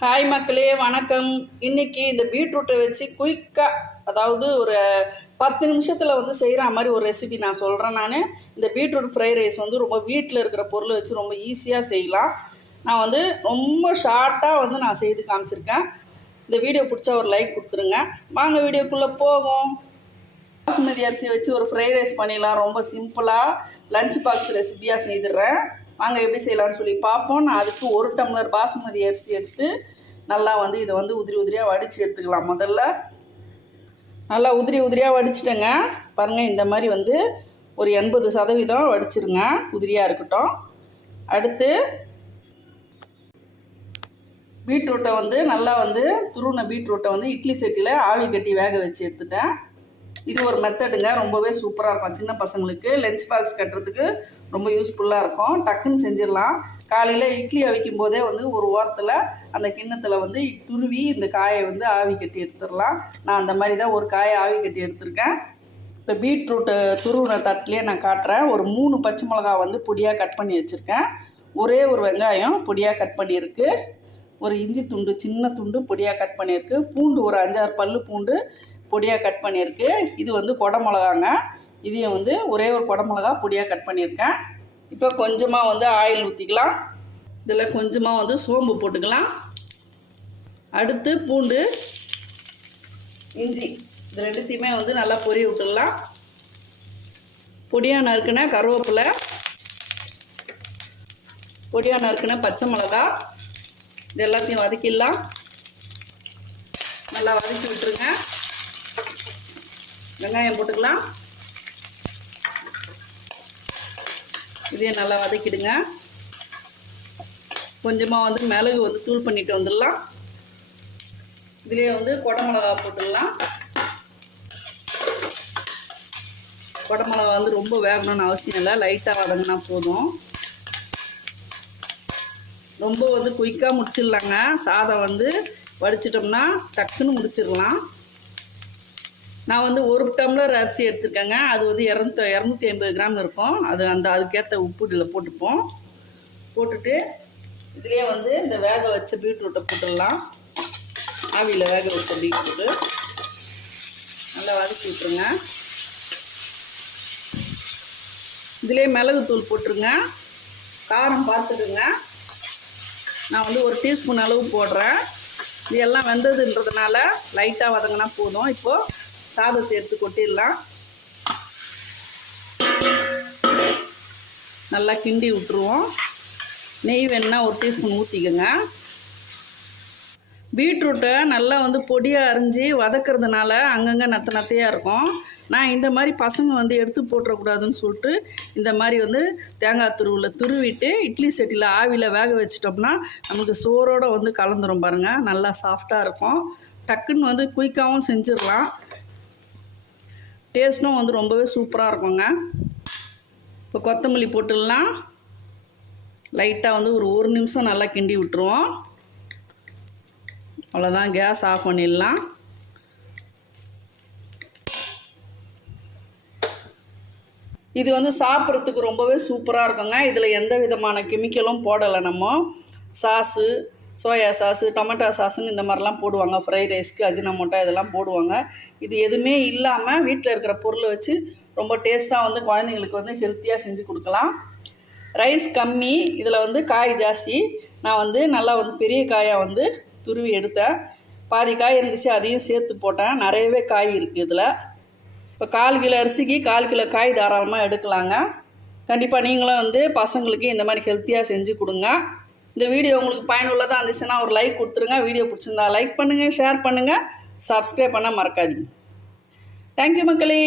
Hi மக்களே வணக்கம். இன்னைக்கு இந்த பீட்ரூட்டை வச்சு குயிக்காக அதாவது ஒரு பத்து நிமிஷத்தில் வந்து செய்கிற மாதிரி ஒரு ரெசிபி நான் சொல்கிறேன் நான். இந்த பீட்ரூட் ஃப்ரை ரைஸ் வந்து ரொம்ப வீட்டில் இருக்கிற பொருளை வச்சு ரொம்ப ஈஸியாக செய்யலாம். நான் வந்து ரொம்ப ஷார்ட்டாக வந்து நான் செய்து காமிச்சிருக்கேன். இந்த வீடியோ பிடிச்சா ஒரு லைக் கொடுத்துருங்க. வாங்க வீடியோக்குள்ளே போவோம். பாசுமதி அரிசி வச்சு ஒரு ஃப்ரை ரைஸ் பண்ணிடலாம். ரொம்ப சிம்பிளாக லஞ்ச் பாக்ஸ் ரெசிபியாக செய்துடுறேன். வாங்க எப்படி செய்யலாம்னு சொல்லி பார்ப்போம். நான் அதுக்கு ஒரு டம்ளர் பாசுமதி அரிசி எடுத்து நல்லா வந்து இதை வந்து உதிரி உதிரியாக வடித்து எடுத்துக்கலாம். முதல்ல நல்லா உதிரி உதிரியாக வடிச்சிட்டேங்க. பாருங்கள் இந்த மாதிரி வந்து ஒரு எண்பது சதவீதம் வடிச்சிருங்க. உதிரியாக இருக்கட்டும். அடுத்து பீட்ரூட்டை வந்து நல்லா வந்து துருண பீட்ரூட்டை வந்து இட்லி சட்டியில் ஆவி கட்டி வேக வச்சு எடுத்துட்டேன். இது ஒரு மெத்தடுங்க ரொம்பவே சூப்பராக இருக்கும். சின்ன பசங்களுக்கு லஞ்ச் பாக்ஸ் கட்டுறதுக்கு ரொம்ப யூஸ்ஃபுல்லாக இருக்கும். டக்குன்னு செஞ்சிடலாம். காலையில் இட்லி அவிக்கும் போதே வந்து ஒரு ஓரத்தில் அந்த கிண்ணத்தில் வந்து துருவி இந்த காயை வந்து ஆவி கட்டி எடுத்துடலாம். நான் அந்த மாதிரி தான் ஒரு காயை ஆவி கட்டி எடுத்திருக்கேன். இப்போ பீட்ரூட்டு துருவின தட்டிலே நான் காட்டுறேன். ஒரு மூணு பச்சை மிளகா வந்து பொடியாக கட் பண்ணி வச்சுருக்கேன். ஒரே ஒரு வெங்காயம் பொடியாக கட் பண்ணியிருக்கு. ஒரு இஞ்சி துண்டு சின்ன துண்டு பொடியாக கட் பண்ணியிருக்கு. பூண்டு ஒரு அஞ்சாறு பல் பூண்டு பொடியாக கட் பண்ணியிருக்கு. இது வந்து கொடை மிளகாங்க. இதையும் வந்து ஒரே ஒரு கொடை மிளகா பொடியாக கட் பண்ணியிருக்கேன். இப்போ கொஞ்சமாக வந்து ஆயில் ஊற்றிக்கலாம் இதில் கொஞ்சமாக வந்து சோம்பு போட்டுக்கலாம். அடுத்து பூண்டு இஞ்சி. இது ரெண்டுத்தையுமே வந்து நல்லா பொரிய விட்டுடலாம். பொடியாக நறுக்குன கருவேப்பிலை. பொடியாக நறுக்குன பச்சை மிளகா. இது எல்லாத்தையும் வதக்கிடலாம். நல்லா வதக்கி விட்டுருங்க. வெங்காயம் போட்டுக்கலாம். இதையும் நல்லா வதக்கிடுங்க. கொஞ்சமாக வந்து மிளகு வந்து தூள் பண்ணிட்டு வந்துடலாம். இதுலேயே வந்து கொடமிளகா போட்டுடலாம். கொடமிளகா வந்து ரொம்ப வேகணும்னு அவசியம் இல்லை. லைட்டாக வதங்கினா போதும். ரொம்ப வந்து குயிக்காக முடிச்சிடலாங்க. சாதம் வந்து வடிச்சிட்டோம்னா டக்குன்னு முடிச்சிடலாம். நான் வந்து ஒரு டம்ளர் அரிசி எடுத்துருக்கேங்க. அது வந்து இரநூத்தி இரநூத்தி ஐம்பது கிராம் இருக்கும். அது அந்த அதுக்கேற்ற உப்பு இதில் போட்டுப்போம். போட்டுட்டு இதுலேயே வந்து இந்த வேக வச்ச பீட்ரூட்டை போட்டுடலாம். ஆவியில் வேக வச்ச பீட்ரூட்டு. நல்லா வதக்கி விட்ருங்க இதுலேயே மிளகுத்தூள் போட்டுருங்க. காரம் பார்த்துக்குங்க. நான் வந்து ஒரு டீஸ்பூன் அளவு போடுறேன். இது எல்லாம் வெந்ததுன்றதுனால லைட்டாக வதங்கினா போதும். இப்போது சாதத்தை எடுத்து கொட்டிடலாம். நல்லா கிண்டி விட்டுருவோம். நெய் வேணுன்னா ஒரு டீஸ்பூன் ஊற்றிக்கோங்க பீட்ரூட்டை நல்லா வந்து பொடியாக அரிஞ்சு வதக்கிறதுனால அங்கங்கே நத்த நத்தையாக இருக்கும். நான் இந்த மாதிரி பசங்க வந்து எடுத்து போட்டுறக்கூடாதுன்னு சொல்லிட்டு இந்த மாதிரி வந்து தேங்காய் துருவில் துருவிட்டு இட்லி செட்டியில் ஆவியில் வேக வச்சிட்டோம்னா நமக்கு சோறோடு வந்து கலந்துரும் பாருங்கள் நல்லா சாஃப்டாக இருக்கும். டக்குன்னு வந்து குயிக்காகவும் செஞ்சிடலாம். டேஸ்ட்டும் வந்து ரொம்பவே சூப்பராக இருக்குங்க. இப்போ கொத்தமல்லி போட்டுடலாம். லைட்டாக வந்து ஒரு ஒரு நிமிஷம் நல்லா கிண்டி விட்டுருவோம். அவ்வளோதான் கேஸ் ஆஃப் பண்ணிடலாம். இது வந்து சாப்பிட்றதுக்கு ரொம்பவே சூப்பராக இருக்குங்க. இதில் எந்த விதமான கெமிக்கலும் போடலை நம்ம. சாஸு சோயா சாஸு டொமேட்டோ சாஸுன்னு இந்த மாதிரிலாம் போடுவாங்க. ஃப்ரைட் ரைஸ்க்கு அஜினமோட்டா இதெல்லாம் போடுவாங்க. இது எதுவுமே இல்லாமல் வீட்டில் இருக்கிற பொருளை வச்சு ரொம்ப டேஸ்ட்டாக வந்து குழந்தைங்களுக்கு வந்து ஹெல்த்தியாக செஞ்சு கொடுக்கலாம். ரைஸ் கம்மி இதில் வந்து காய் ஜாஸ்தி. நான் வந்து நல்லா வந்து பெரிய காயாக வந்து துருவி எடுத்தேன். பாதி காய் இருந்துச்சு அதையும் சேர்த்து போட்டேன். நிறையவே காய் இருக்குது இதில். இப்போ கால் கிலோ அரிசிக்கு கால் கிலோ காய் தாராளமாக எடுக்கலாங்க. கண்டிப்பாக நீங்களும் வந்து பசங்களுக்கு இந்த மாதிரி ஹெல்த்தியாக செஞ்சு கொடுங்க. இந்த வீடியோ உங்களுக்கு பயனுள்ளதாக இருந்துச்சுன்னா ஒரு லைக் கொடுத்துருங்க. வீடியோ பிடிச்சிருந்தா லைக் பண்ணுங்கள் ஷேர் பண்ணுங்கள் சப்ஸ்கிரைப் பண்ண மறக்காதீங்க. தேங்க்யூ மக்களே.